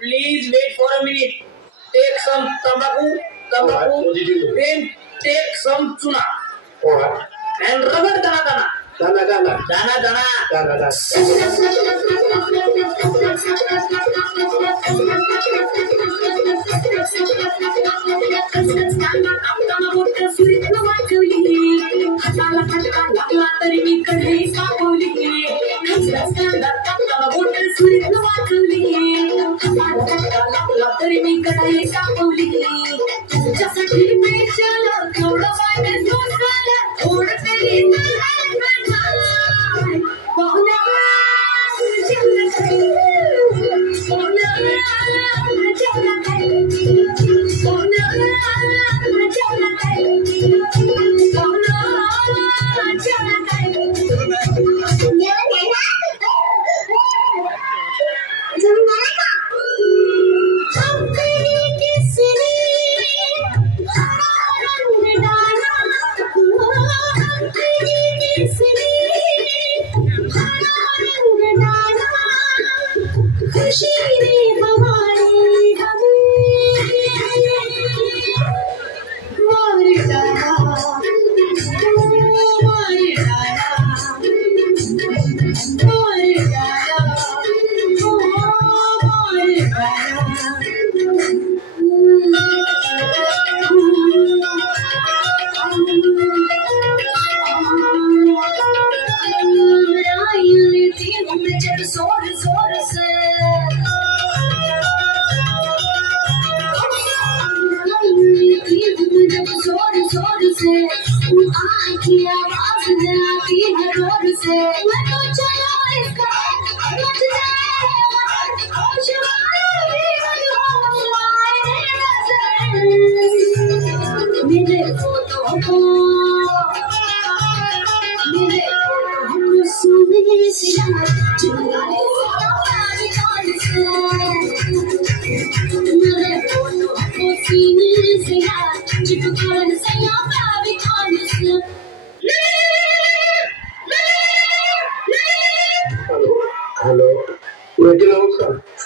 Please wait for a minute. Take some tambaku, then take some tuna. And rubber dana.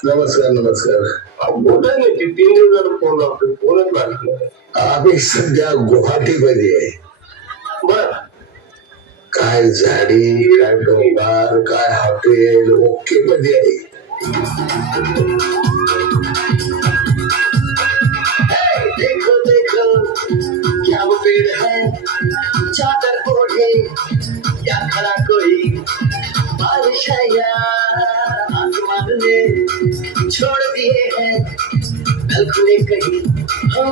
नमस्कार बोला नाही की 3 दिवसाला फोन लागतो फोनच लागला आम्ही सध्या गुवाहाटीमध्ये आहे बर काय झाडी काय डोंगर काय हॉटेल ओके मध्ये आहे देखो देखो क्या वो पेड़ है चादर ओढ़े या खड़ा कोई बारिश है या आसमान ने छोड़ दिए हैं कल खुले कहीं हो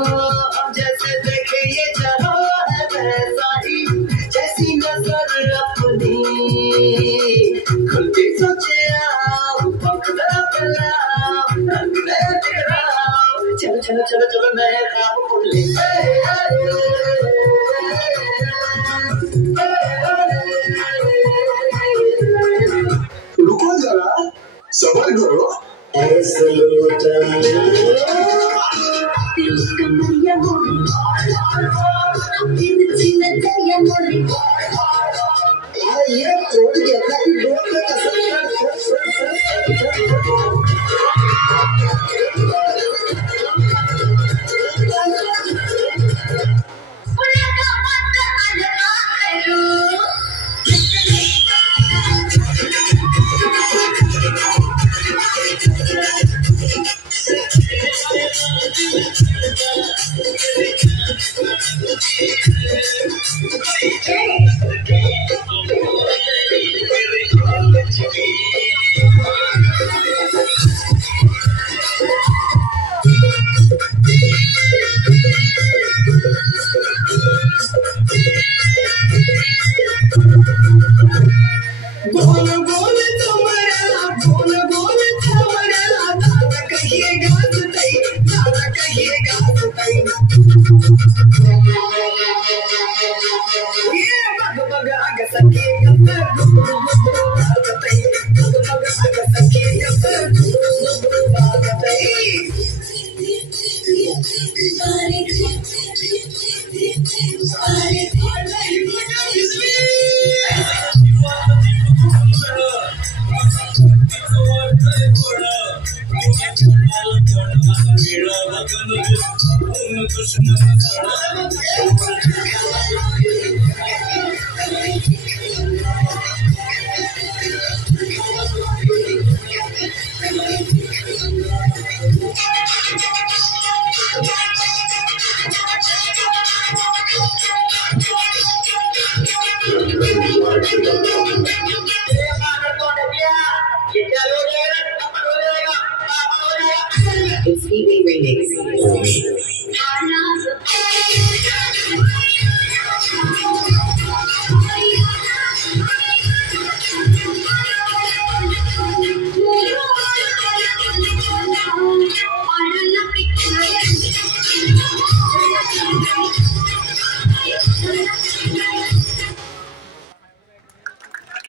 हम जैसे देखे ये जहाँ है वैसा ही जैसी नजर अपनी खुलती सोचे आओ पंख फैलाओ रंग में बिखराओ चलो चलो चलो चलो नए ख्वाब खुले रुको जरा सबर करो ऐसे ये छोड़ दिया था कि लोग It's TV Remix.